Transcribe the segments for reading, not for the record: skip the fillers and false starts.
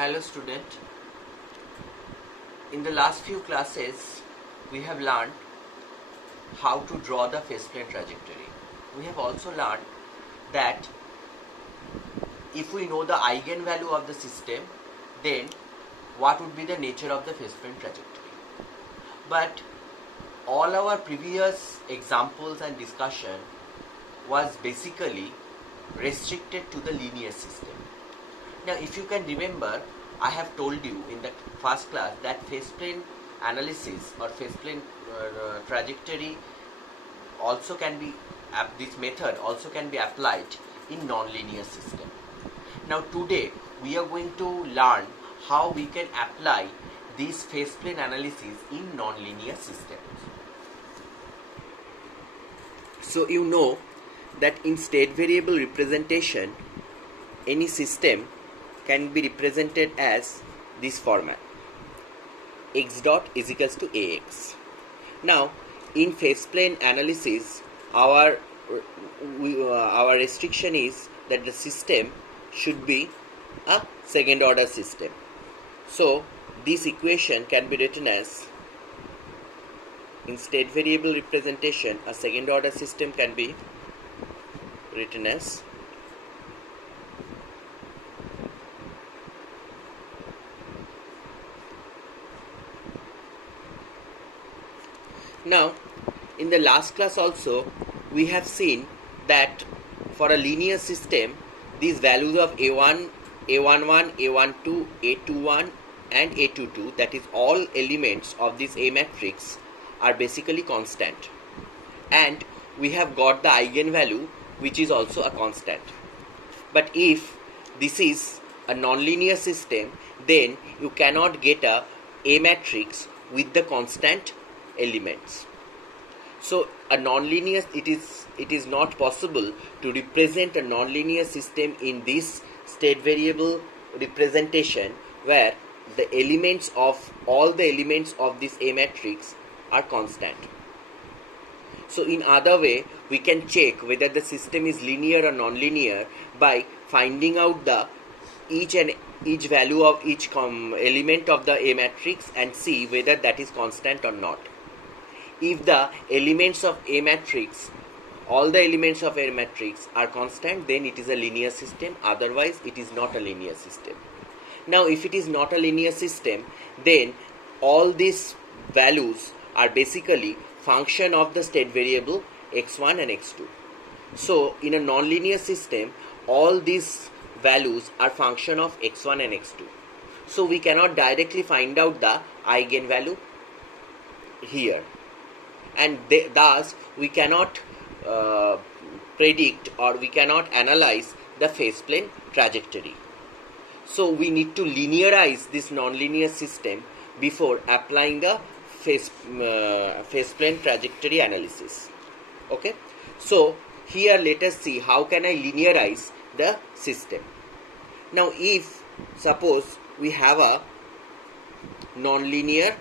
Hello student, in the last few classes we have learned how to draw the phase plane trajectory. We have also learned that if we know the eigenvalue of the system, then what would be the nature of the phase plane trajectory. But all our previous examples and discussion was basically restricted to the linear system. Now if you can remember, I have told you in the first class that phase plane analysis or phase plane trajectory also can be, this method also can be applied in nonlinear system. Now today we are going to learn how we can apply this phase plane analysis in nonlinear systems. So you know that in state variable representation, any system can be represented as this format: x dot is equals to ax. Now in phase plane analysis, our restriction is that the system should be a second order system. So this equation can be written as, in state variable representation, a second order system can be written as Now, in the last class also, we have seen that for a linear system, these values of A1, A11, A12, A21 and A22, that is all elements of this A matrix, are basically constant. And we have got the eigenvalue, which is also a constant. But if this is a nonlinear system, then you cannot get a matrix with the constant elements. So a nonlinear, it is not possible to represent a nonlinear system in this state variable representation where the elements of all the elements of this A matrix are constant. So in other way, we can check whether the system is linear or nonlinear by finding out the each value of each element of the A matrix and see whether that is constant or not. If the elements of A matrix, all the elements of A matrix are constant, then it is a linear system, otherwise it is not a linear system. Now if it is not a linear system, then all these values are basically function of the state variable x1 and x2. So in a nonlinear system, all these values are function of x1 and x2. So we cannot directly find out the eigenvalue here. And thus we cannot predict or we cannot analyze the phase plane trajectory. So we need to linearize this nonlinear system before applying the phase plane trajectory analysis. Okay. So here let us see how can I linearize the system. Now if suppose we have a nonlinear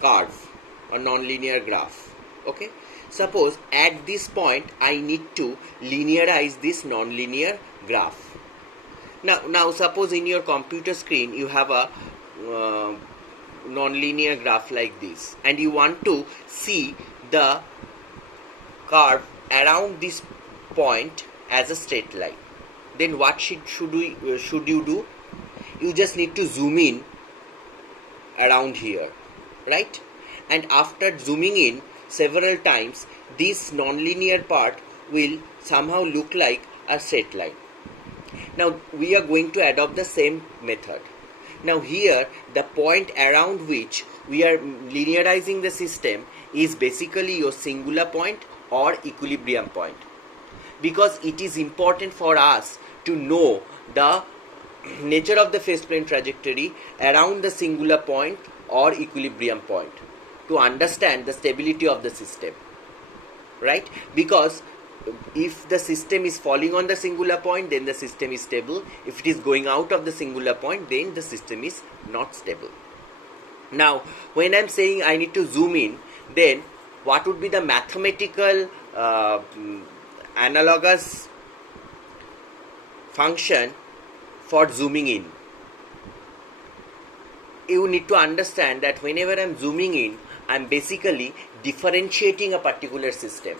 curve or nonlinear graph, okay, suppose at this point I need to linearize this nonlinear graph. Now suppose in your computer screen you have a nonlinear graph like this and you want to see the curve around this point as a straight line. Then what should you do? You just need to zoom in around here, right? And after zooming in several times, this nonlinear part will somehow look like a straight line. Now we are going to adopt the same method. Now here the point around which we are linearizing the system is basically your singular point or equilibrium point, because it is important for us to know the nature of the phase plane trajectory around the singular point or equilibrium point to understand the stability of the system, right? Because if the system is falling on the singular point, then the system is stable. If it is going out of the singular point, then the system is not stable. Now when I am saying I need to zoom in, then what would be the mathematical analogous function for zooming in? you need to understand that whenever I'm zooming in, I'm basically differentiating a particular system,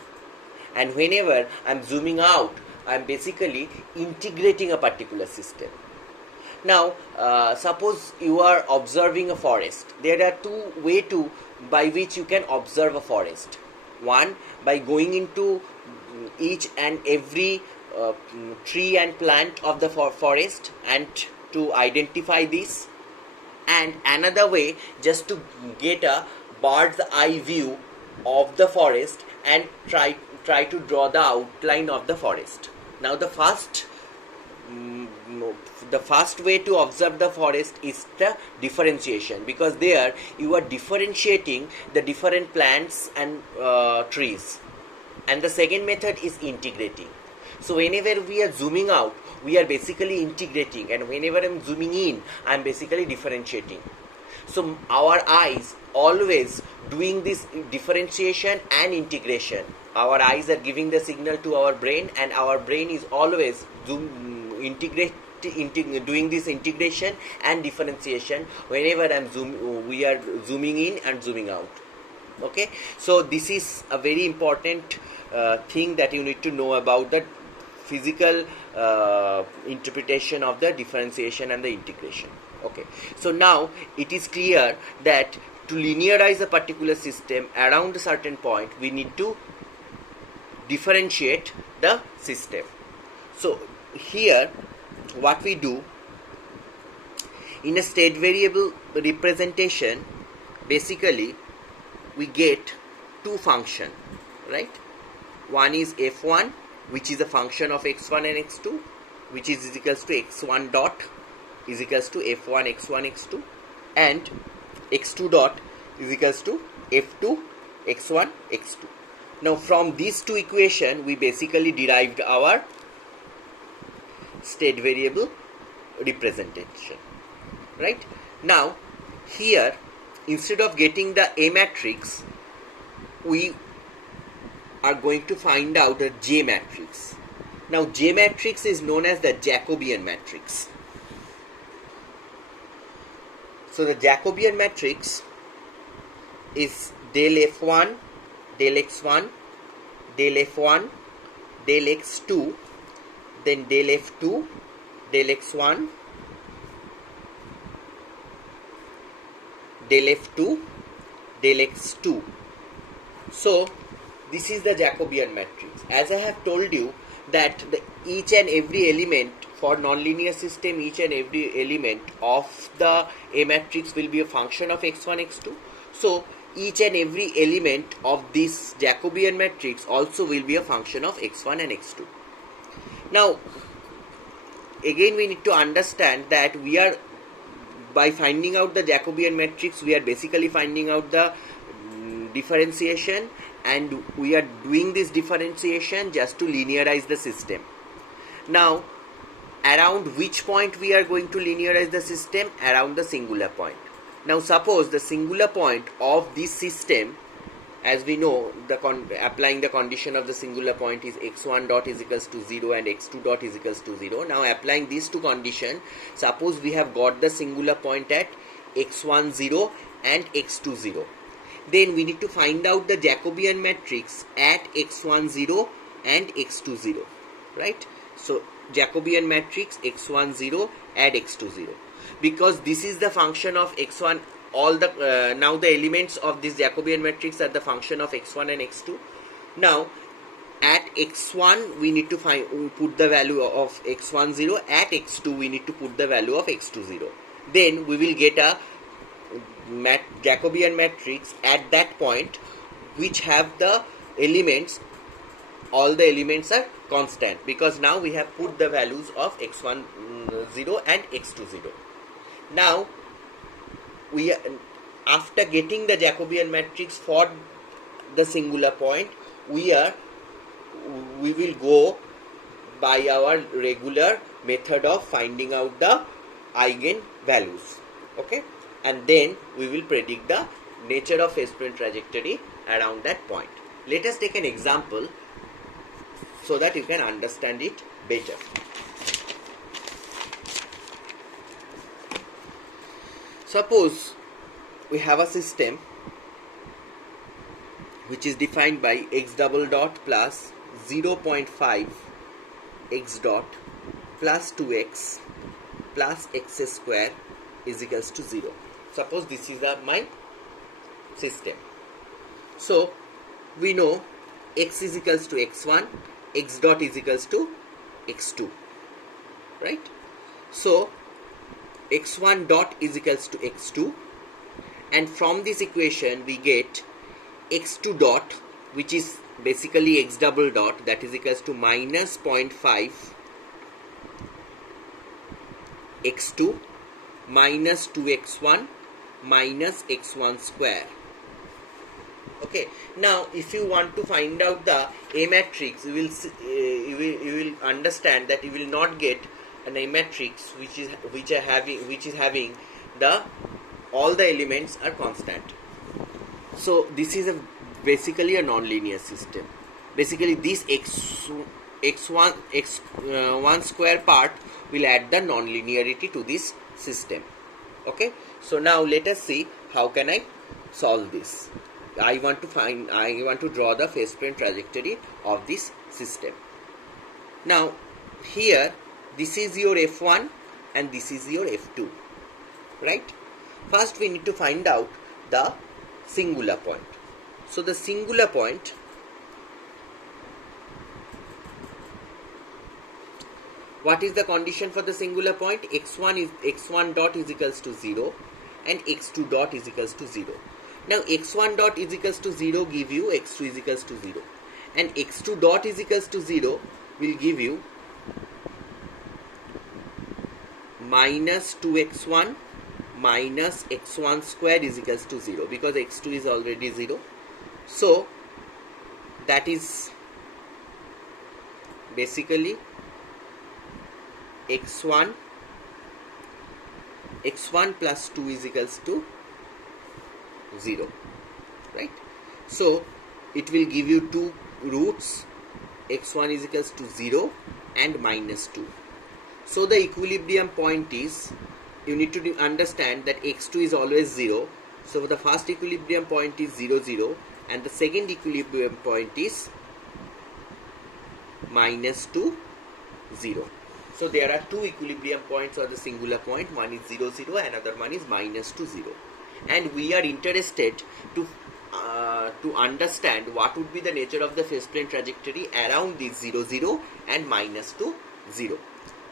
and whenever I'm zooming out, I'm basically integrating a particular system. Now, suppose you are observing a forest. There are two ways by which you can observe a forest. One, by going into each and every tree and plant of the forest and to identify this. And another way, just to get a bird's eye view of the forest and try to draw the outline of the forest. Now, the first way to observe the forest is the differentiation, because there you are differentiating the different plants and trees. And the second method is integrating. So whenever we are zooming out, we are basically integrating, and whenever I'm zooming in, I'm basically differentiating. So our eyes always doing this differentiation and integration. Our eyes are giving the signal to our brain, and our brain is always doing this integration and differentiation whenever we are zooming in and zooming out. Okay, so this is a very important thing that you need to know about the physical interpretation of the differentiation and the integration. Okay, so now it is clear that to linearize a particular system around a certain point, we need to differentiate the system. So here what we do in a state variable representation, basically we get two functions, right? One is f1, which is a function of x1 and x2, which is equals to x1 dot is equals to f1 x1 x2, and x2 dot is equals to f2 x1 x2. Now from these two equations, we basically derived our state variable representation, right? Now here, instead of getting the A matrix, we are going to find out the J matrix. Now J matrix is known as the Jacobian matrix. So the Jacobian matrix is del f1, del x1, del f1, del x2, then del f2, del x1, del f2, del x2. So this is the Jacobian matrix. As I have told you that each and every element for nonlinear system, each and every element of the A matrix will be a function of x1, x2. So each and every element of this Jacobian matrix also will be a function of x1 and x2. Now again, we need to understand that we are, by finding out the Jacobian matrix, we are basically finding out the differentiation, and we are doing this differentiation just to linearize the system. Now around which point we are going to linearize the system? Around the singular point. Now suppose the singular point of this system, as we know, applying the condition of the singular point is x1 dot is equals to 0 and x2 dot is equals to 0. Now applying these two conditions, suppose we have got the singular point at x1 0 and x2 0. Then we need to find out the Jacobian matrix at x1 0 and x2 0, right? So Jacobian matrix x1 0 at x2 0, because this is the function of x1. All the now the elements of this Jacobian matrix are the function of x1 and x2. Now at x1 we need to put the value of x1 0. At x2 we need to put the value of x2 0. Then we will get a Jacobian matrix at that point, which have the elements, all the elements are constant, because now we have put the values of x1 0 and x2 0. Now we, after getting the Jacobian matrix for the singular point, we will go by our regular method of finding out the eigen values. Okay, and then we will predict the nature of phase-point trajectory around that point. Let us take an example so that you can understand it better. suppose we have a system which is defined by x double dot plus 0.5 x dot plus 2x plus x square is equals to 0. Suppose this is my system. So we know x is equals to x1, x dot is equals to x2, right? So x1 dot is equals to x2, and from this equation we get x2 dot, which is basically x double dot, that is equals to minus 0.5 x2 minus 2x1 minus x1 square. Okay, now if you want to find out the A matrix, you will understand that you will not get an A matrix which is having the all the elements are constant. So this is basically a non-linear system. Basically this x1 square part will add the non-linearity to this system. Okay, so now let us see how can I solve this. I want to draw the phase plane trajectory of this system. Now here this is your F1 and this is your F2, right? First we need to find out the singular point. So the singular point, what is the condition for the singular point? x1 dot is equals to 0 and x2 dot is equals to 0. Now x1 dot is equals to 0 give you x2 is equals to 0, and x2 dot is equals to 0 will give you minus 2x1 minus x1 square is equals to 0, because x2 is already 0. So that is basically x1 plus 2 is equals to 0, right? So it will give you two roots, x1 is equals to 0 and minus 2. So the equilibrium point is, you need to understand that x2 is always 0. So the first equilibrium point is 0, 0, and the second equilibrium point is minus 2, 0. So there are two equilibrium points or the singular point. One is 0, 0, another one is minus 2, 0. And we are interested to understand what would be the nature of the phase plane trajectory around this 0, 0 and minus 2, 0.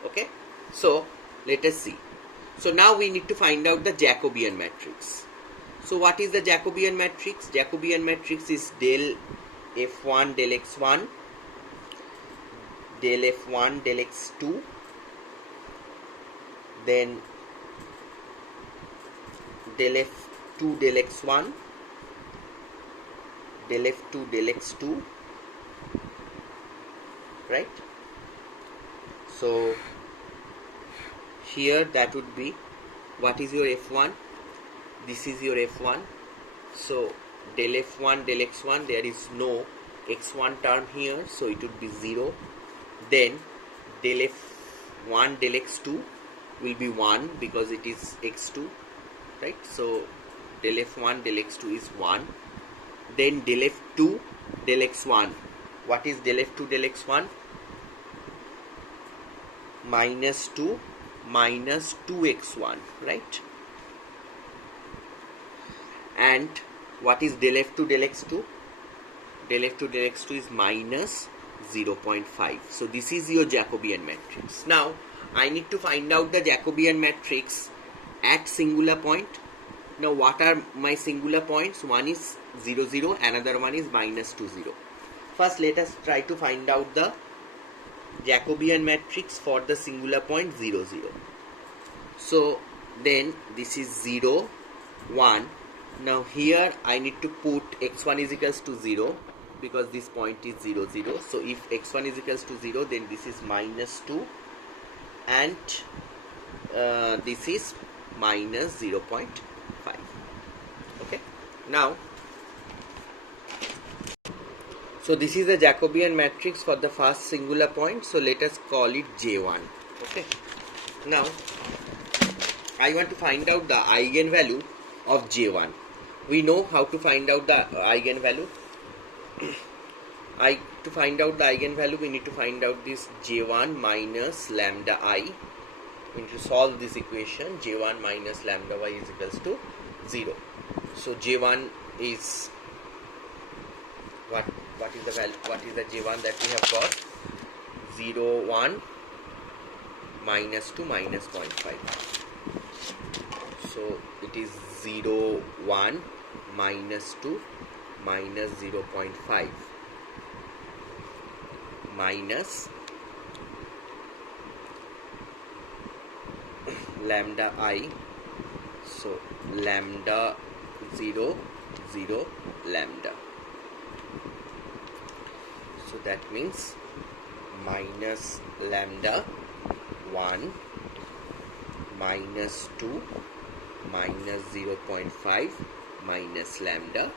Okay, so let us see. So now we need to find out the Jacobian matrix. So what is the Jacobian matrix? Jacobian matrix is del f1 del x1 del f1 del x2, then del f2 del x1 del f2 del x2, right? So here that would be, what is your f1? This is your f1. So del f1 del x1, there is no x1 term here, so it would be 0. Then del f1 del x2 will be 1 because it is x2, right? So del f1 del x2 is 1. Then del f2 del x1, what is del f2 del x1? Minus 2 minus 2x1, right? And what is del f2 del x2? Del f2 del x2 is minus 0.5. So this is your Jacobian matrix. Now I need to find out the Jacobian matrix at singular point. Now what are my singular points? One is 0, 0, another one is minus 2, 0. First let us try to find out the Jacobian matrix for the singular point 0, 0. So then this is 0, 1. Now here I need to put x1 is equals to 0 because this point is 0, 0. So if x1 is equals to 0, then this is minus 2 and this is minus 0.5. Okay. Now, so this is the Jacobian matrix for the first singular point. So let us call it J1. Okay. Now I want to find out the eigenvalue of J1. We know how to find out the eigenvalue. To find out the eigenvalue, we need to find out this J1 minus lambda I. We need to solve this equation. J1 minus lambda y is equals to 0. So J1 is what is the value? What is the J1 that we have got? 0, 1 minus 2 minus 0.5. So it is 0, 1 minus 2 minus 0.5 minus lambda I. So lambda 0, 0, lambda. So that means minus lambda 1 minus 2 minus 0.5 minus lambda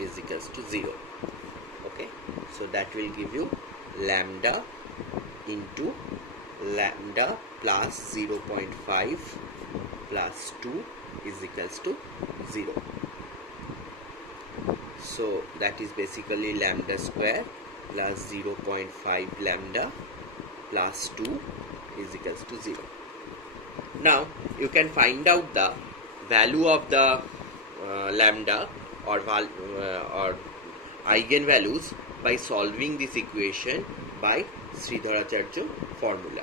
is equals to 0. Okay, so that will give you lambda into lambda plus 0.5 plus 2 is equals to 0. So that is basically lambda square plus 0.5 lambda plus 2 is equals to 0. Now you can find out the value of the lambda or eigenvalues by solving this equation by Sridharacharya formula.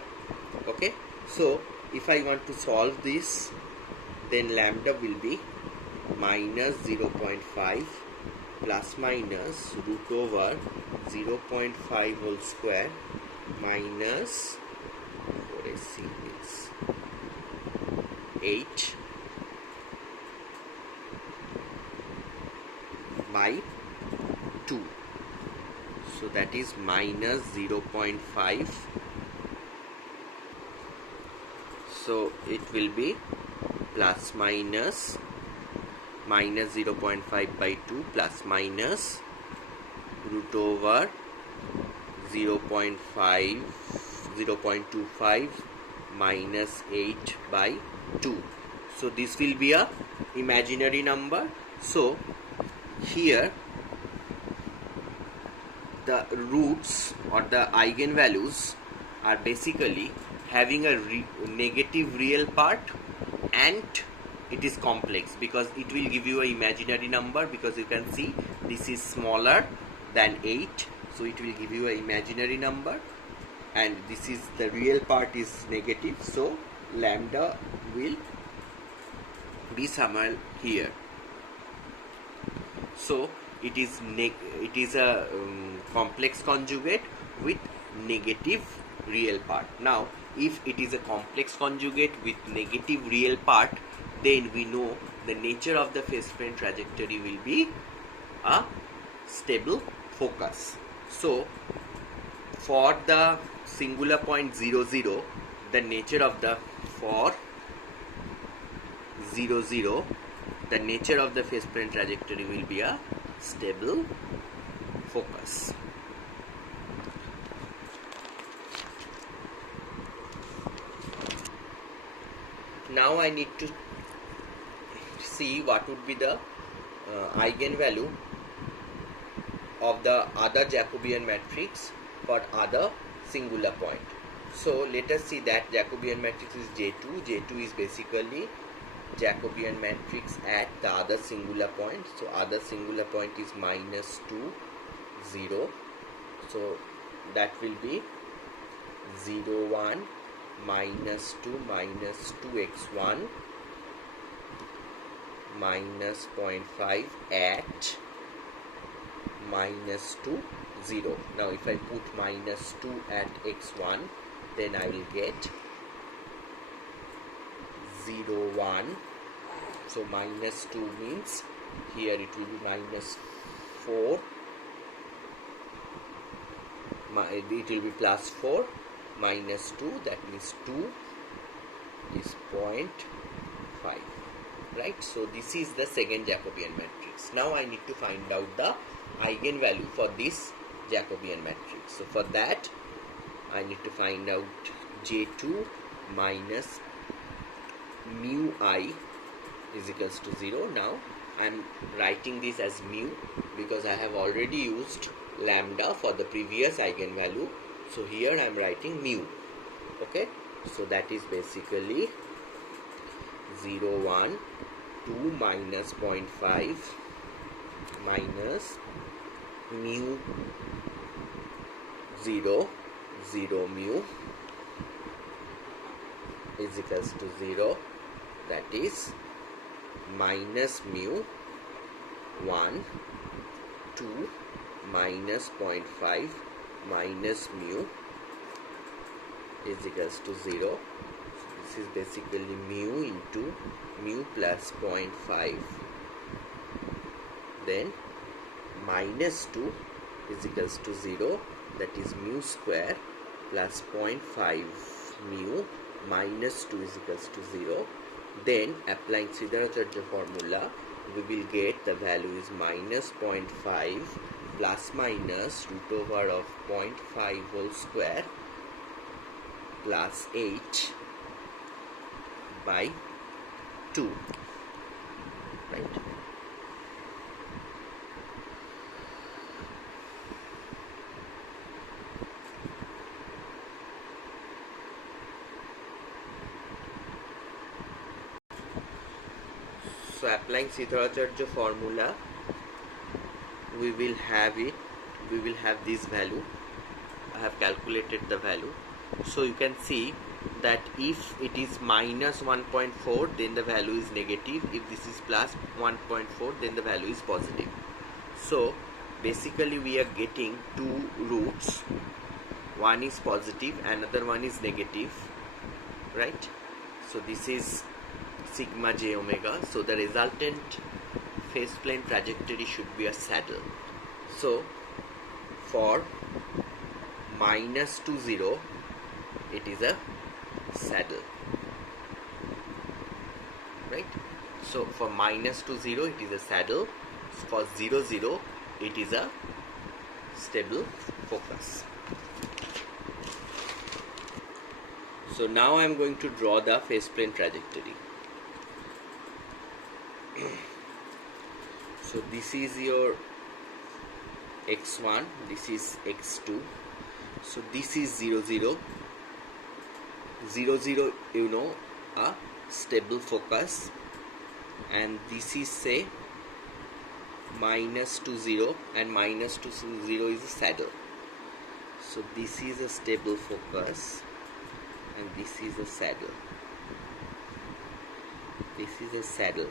Okay, so if I want to solve this, then lambda will be minus 0.5 plus minus root over 0.5 whole square minus 4ac is 8 by 2. So that is minus 0.5. So it will be plus minus 0.5 by 2 plus minus root over 0.25 minus 8 by 2. So this will be a imaginary number. So here the roots or the eigenvalues are basically having a negative real part, and it is complex because it will give you an imaginary number, because you can see this is smaller than 8, so it will give you an imaginary number, and this is the real part is negative, so lambda will be somewhere here. So it is a complex conjugate with negative real part. Now if it is a complex conjugate with negative real part, then we know the nature of the phase sprint trajectory will be a stable focus. So for the singular point 0, 0, the nature of the for 0, 0, the nature of the phase sprint trajectory will be a stable focus. Now I need to see what would be the eigenvalue of the other Jacobian matrix for other singular point. So let us see that Jacobian matrix is J2. J2 is basically Jacobian matrix at the other singular point. So other singular point is minus 2, 0. So that will be 0, 1, minus 2, minus 2x1, minus 0.5 at minus 2, 0. Now if I put minus 2 at x1, then I will get 0, 1. So minus 2 means here it will be minus 4. It will be plus 4 minus 2, that means 2 is 0.5, right? So this is the second Jacobian matrix. Now I need to find out the eigenvalue for this Jacobian matrix. So for that I need to find out J2 minus mu I is equals to 0. Now I am writing this as mu because I have already used lambda for the previous eigenvalue. So here I am writing mu. Okay, so that is basically 0, 1, 2 minus 0.5 minus mu 0, 0 mu is equals to 0, that is minus mu 1, 2 minus 0.5 minus mu is equals to 0. So this is basically mu into mu plus 0.5, then minus 2 is equals to 0, that is mu square plus 0.5 mu minus 2 is equals to 0. Then applying Siddharacharya formula, we will get the value is minus 0.5 plus minus root over of 0.5 whole square plus 8 by 2, right? So applying Siddharacharya formula, we will have this value. I have calculated the value. So you can see that if it is minus 1.4, then the value is negative. If this is plus 1.4, then the value is positive. So basically we are getting two roots. One is positive, another one is negative, right? So this is sigma j omega. So the resultant phase plane trajectory should be a saddle. So for minus to 0, it is a saddle, right? So for minus to 0, it is a saddle. For 0, 0, it is a stable focus. So now I am going to draw the phase plane trajectory. So this is your x1, this is x2. So this is 0, 0. 0, 0, you know, a stable focus, and this is say minus to 0, and minus to 0 is a saddle. So this is a stable focus and this is a saddle. This is a saddle.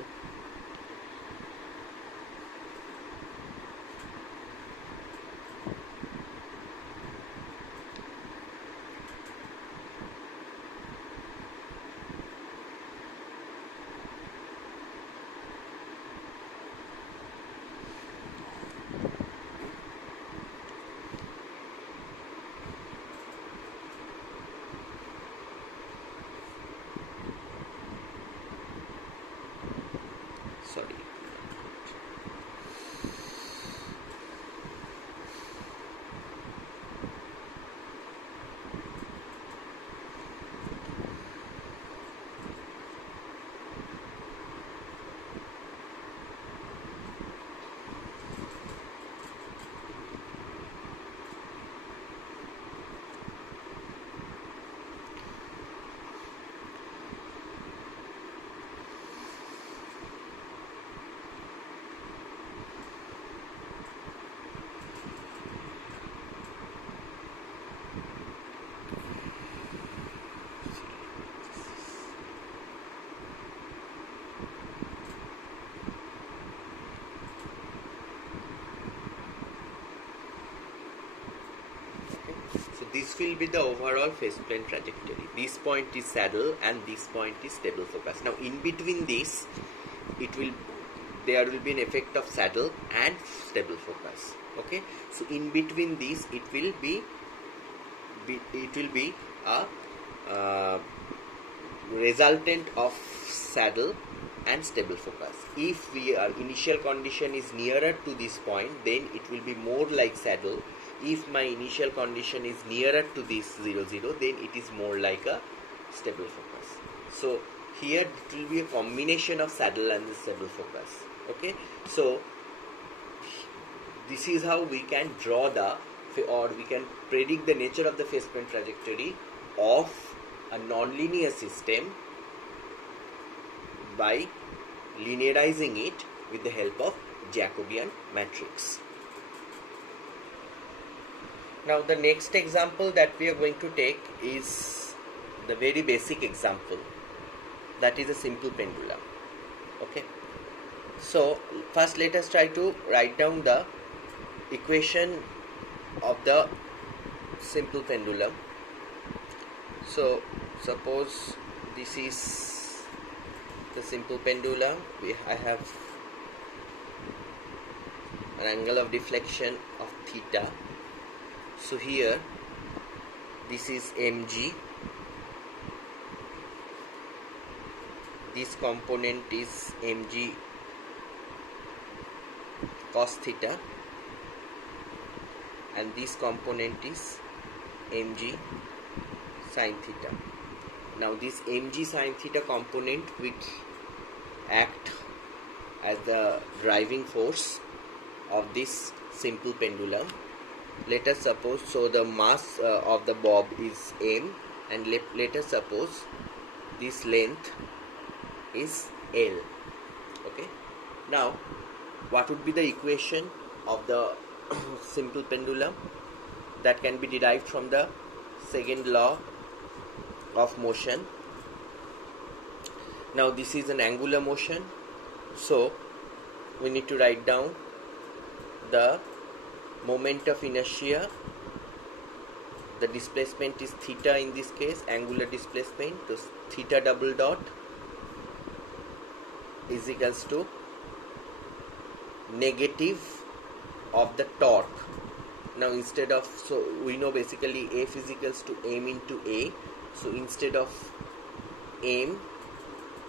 Sorry. So this will be the overall phase plane trajectory. This point is saddle and this point is stable focus. Now in between this, there will be an effect of saddle and stable focus. Okay, so in between these, it will be a resultant of saddle and stable focus. If our initial condition is nearer to this point, then it will be more like saddle. If my initial condition is nearer to this 0, 0, then it is more like a stable focus. So here it will be a combination of saddle and the saddle focus. Okay, so this is how we can draw the, or we can predict the nature of the phase point trajectory of a nonlinear system by linearizing it with the help of Jacobian matrix. Now the next example that we are going to take is the very basic example, that is a simple pendulum. Okay, so first let us try to write down the equation of the simple pendulum. So suppose this is the simple pendulum. I have an angle of deflection of theta. So here this is mg, this component is mg cos theta, and this component is mg sin theta. Now this mg sin theta component which act as the driving force of this simple pendulum. Let us suppose, so the mass of the bob is m, and let us suppose this length is L. Okay, now what would be the equation of the simple pendulum? That can be derived from the second law of motion. Now this is an angular motion, so we need to write down the moment of inertia. The displacement is theta in this case, angular displacement. So theta double dot is equals to negative of the torque. Now instead of, so we know basically F is equals to m into A. So instead of m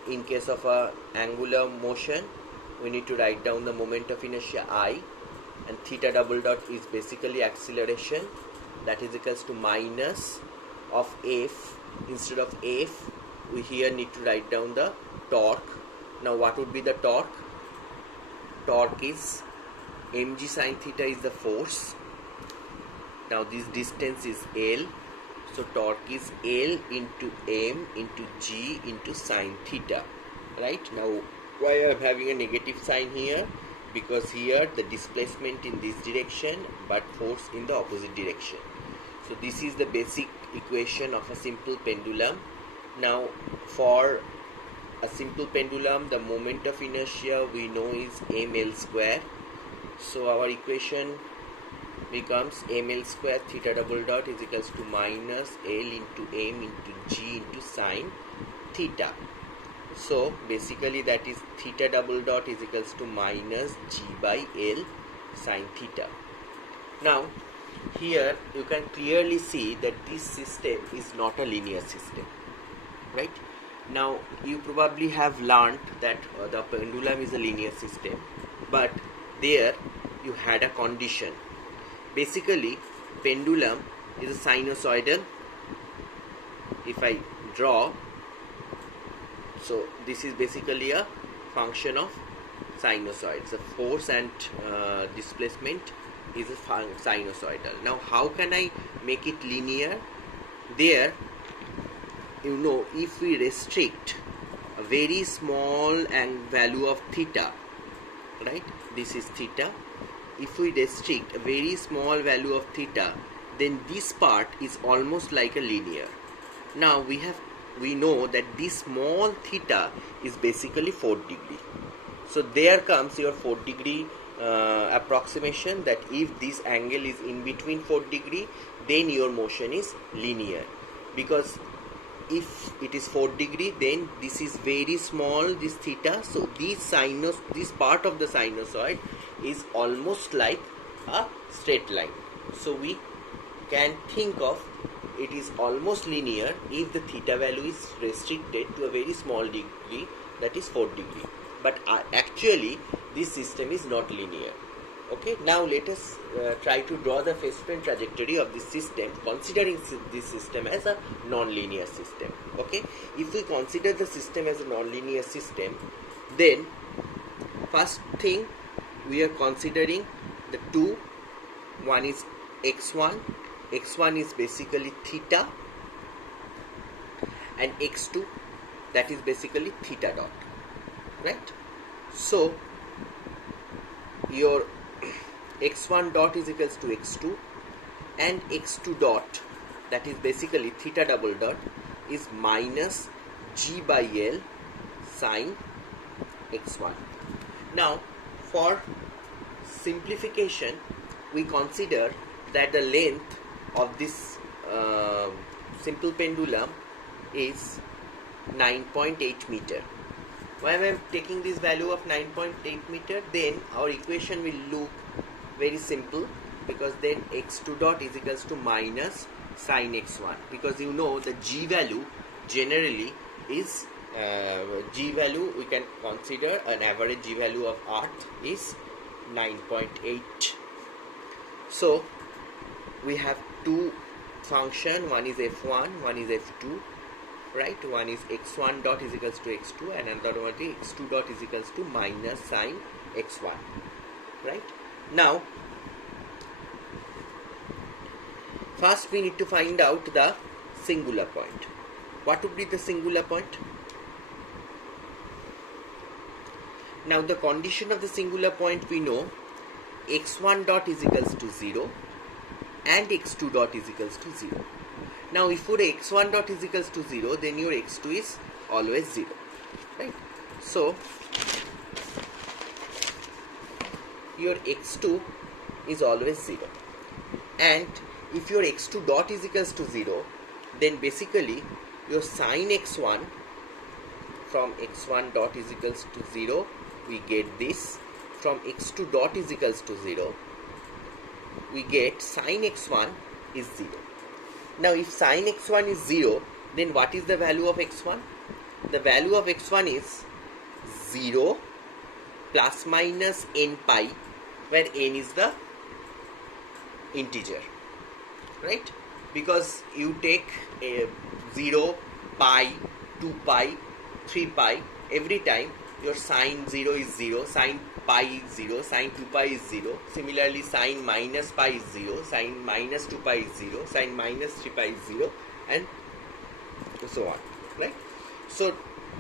in case of a angular motion, we need to write down the moment of inertia I, and theta double dot is basically acceleration, that is equals to minus of F. Instead of F, we here need to write down the torque. Now what would be the torque? Torque is mg sin theta is the force. Now this distance is L, so torque is L into m into g into sin theta. Right, now why I am having a negative sign here? Because here the displacement in this direction but force in the opposite direction. So this is the basic equation of a simple pendulum. Now for a simple pendulum, the moment of inertia we know is ml square. So our equation becomes ml square theta double dot is equals to minus L into m into g into sin theta. So basically that is theta double dot is equals to minus g by L sin theta. Now here you can clearly see that this system is not a linear system, right? Now you probably have learned that the pendulum is a linear system, but there you had a condition. Basically pendulum is a sinusoidal. If I draw, so this is basically a function of sinusoid. The force and displacement is a sinusoidal. Now how can I make it linear? There, you know, if we restrict a very small value of theta, right, this is theta. If we restrict a very small value of theta, then this part is almost like a linear. Now we know that this small theta is basically 4 degree. So there comes your 4 degree approximation, that if this angle is in between 4 degree, then your motion is linear. Because if it is 4 degree, then this is very small, this theta. So this part of the sinusoid is almost like a straight line. So we can think of it is almost linear if the theta value is restricted to a very small degree, that is 4 degree. But actually this system is not linear. Okay, now let us try to draw the phase difference trajectory of this system, considering this system as a non-linear system. Okay, if we consider the system as a non-linear system, then first thing we are considering the two. One is x1. X1 is basically theta, and x2, that is basically theta dot, right? So your x1 dot is equals to x2, and x2 dot, that is basically theta double dot, is minus g by l sine x1. Now for simplification, we consider that the length of this simple pendulum is 9.8 meter. Why am I taking this value of 9.8 meter? Then our equation will look very simple, because then x2 dot is equals to minus sine x1, because you know the g value generally is g value, we can consider an average g value of earth is 9.8. So we have two function, one is f1, one is f2, right? One is x1 dot is equals to x2, and another one is x2 dot is equals to minus sine x1, right? Now first we need to find out the singular point. What would be the singular point? Now the condition of the singular point, we know x1 dot is equals to 0 and x2 dot is equals to 0. Now if your x1 dot is equals to 0, then your x2 is always 0, right? So your x2 is always 0, and if your x2 dot is equals to 0, then basically your sine x1 from x1 dot is equals to 0, we get this. From x2 dot is equals to 0, we get sine x1 is 0. Now if sine x1 is 0, then what is the value of x1? The value of x1 is 0 plus minus n pi, where n is the integer, right? Because you take 0, pi, 2 pi, 3 pi, every time your sine 0 is 0, sine pi is 0, sine 2 pi is 0. Similarly, sine minus pi is 0, sine minus 2 pi is 0, sine minus 3 pi is 0, and so on, right? So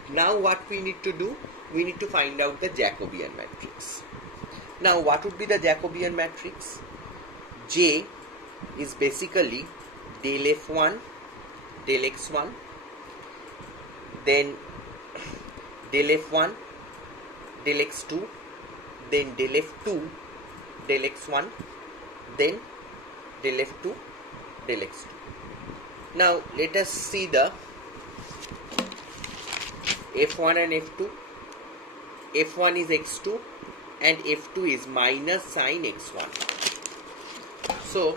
now what we need to do? We need to find out the Jacobian matrix. Now what would be the Jacobian matrix? J is basically del f1, del x1, then del f1, del x2, then del f2, del x1, then del f2, del x2. Now let us see the f1 and f2. f1 is x2 and f2 is minus sine x1. So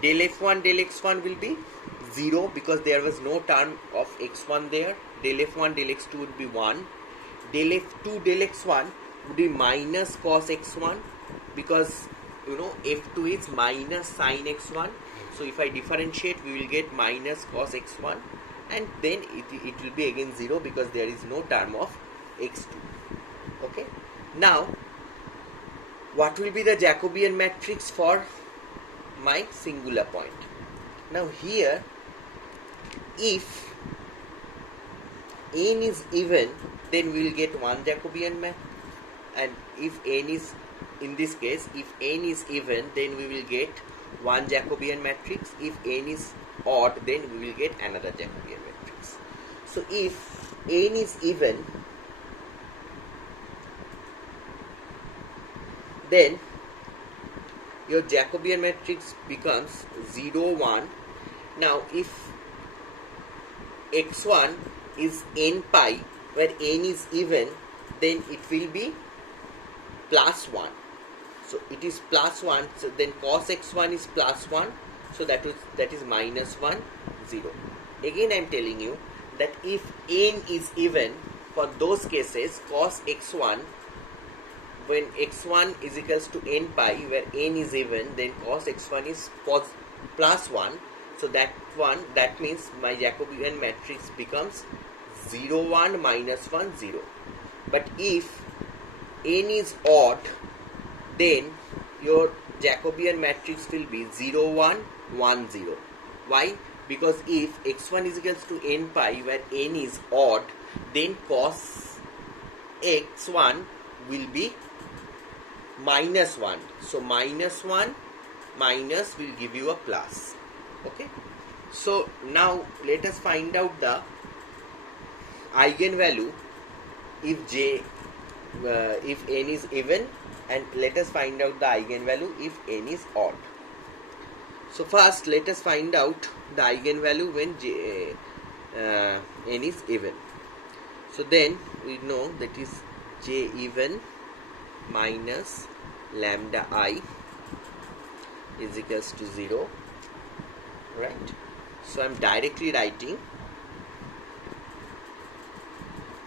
del f1 del x1 will be 0, because there was no term of x1 there. Del f1 del x2 would be 1. Del f2 del x1 would be minus cos x1, because you know f2 is minus sine x1. So if I differentiate, we will get minus cos x1, and then it will be again 0, because there is no term of x2. Okay. Now what will be the Jacobian matrix for my singular point? Now here, if n is even, then we will get one Jacobian matrix, and if n is, in this case, if n is even, then we will get one Jacobian matrix. If n is odd, then we will get another Jacobian matrix. So if n is even, then your Jacobian matrix becomes 0, 1. Now if x1 is n pi, where n is even, then it will be plus 1. So it is plus 1, so then cos x1 is plus 1, so that is minus 1, 0. Again I am telling you that if n is even, for those cases cos x1 when x1 is equals to n pi, where n is even, then cos x1 is plus 1. So that means my Jacobian matrix becomes 0 1 minus 1 0. But if n is odd, then your Jacobian matrix will be 0 1 1 0. Why? Because if x1 is equals to n pi, where n is odd, then cos x1 will be minus 1. So minus 1 minus will give you a plus. Okay. So now let us find out the eigenvalue if if n is even, and let us find out the eigenvalue if n is odd. So first let us find out the eigenvalue when n is even. So then we know that is j even minus lambda I is equals to 0, right? So I am directly writing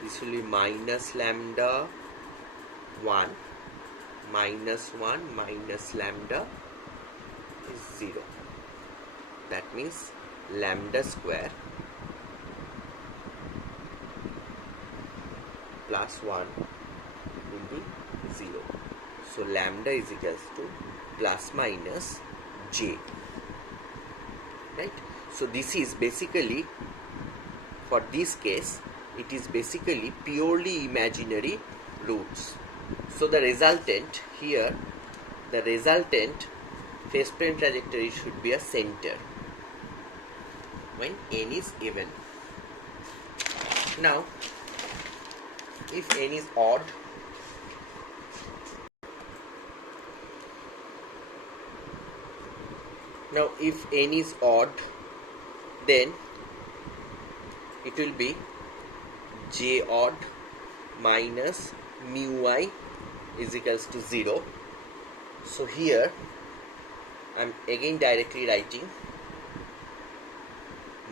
this will be minus lambda 1 minus 1 minus lambda is 0. That means lambda square plus 1 will be 0. So lambda is equals to plus minus j, right? So this is basically, for this case, it is basically purely imaginary roots. So the resultant here, the resultant phase plane trajectory should be a center when n is even. Now if n is odd, then it will be j odd minus mu I is equals to 0. So here I am again directly writing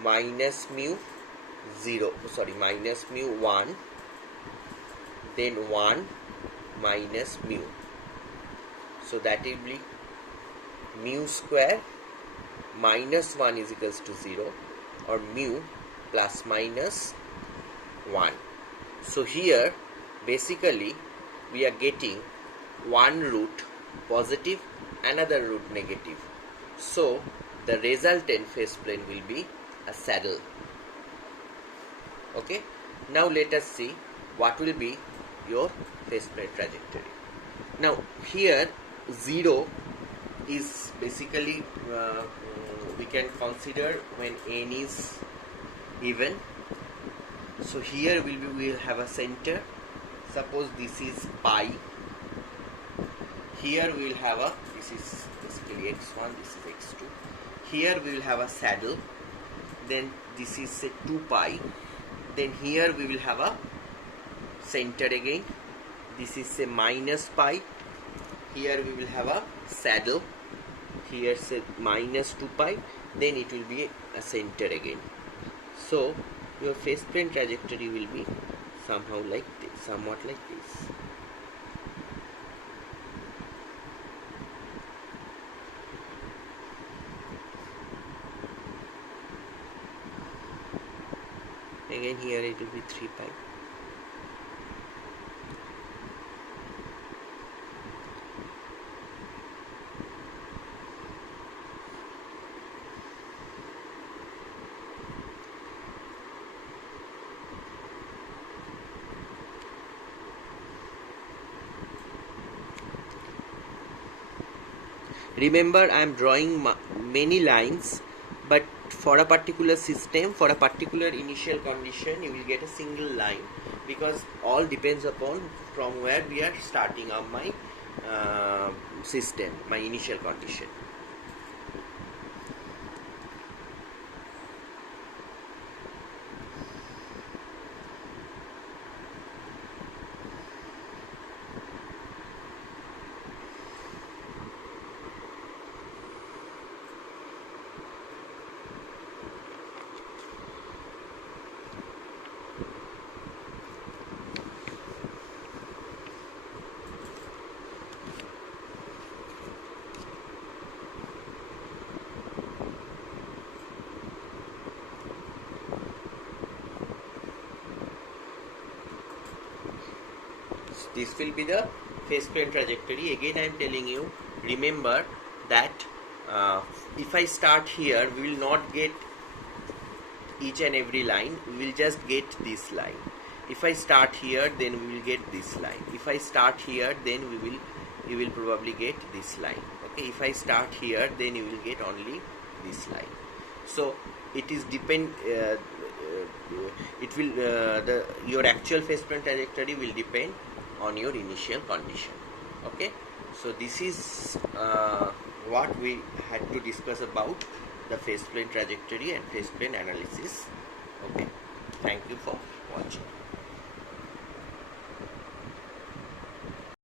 minus mu 1, then 1 minus mu. So that will be mu square minus 1 is equals to 0, or mu plus minus 1. So here basically we are getting one root positive, another root negative. So the resultant phase plane will be a saddle. Okay. Now let us see what will be your phase plane trajectory. Now here 0 is basically we can consider when n is even. So here we will have a center. Suppose this is pi. Here we will have a, this is basically x1, this is x2. Here we will have a saddle. Then this is say 2 pi. Then here we will have a center again. This is say minus pi. Here we will have a saddle. Here say minus 2 pi. Then it will be a center again. So your phase plane trajectory will be somehow like this, somewhat like this. Again here it will be 3 pi. Remember, I am drawing many lines, but for a particular system, for a particular initial condition, you will get a single line, because all depends upon from where we are starting on my system, my initial condition. This will be the phase plane trajectory. Again I am telling you, remember that if I start here, we will not get each and every line, we will just get this line. If I start here, then we will get this line. If I start here, then you will probably get this line. Okay, if I start here, then you will get only this line. So it is your actual phase plane trajectory will depend on your initial condition. Okay, so this is what we had to discuss about the phase plane trajectory and phase plane analysis. Okay, thank you for watching.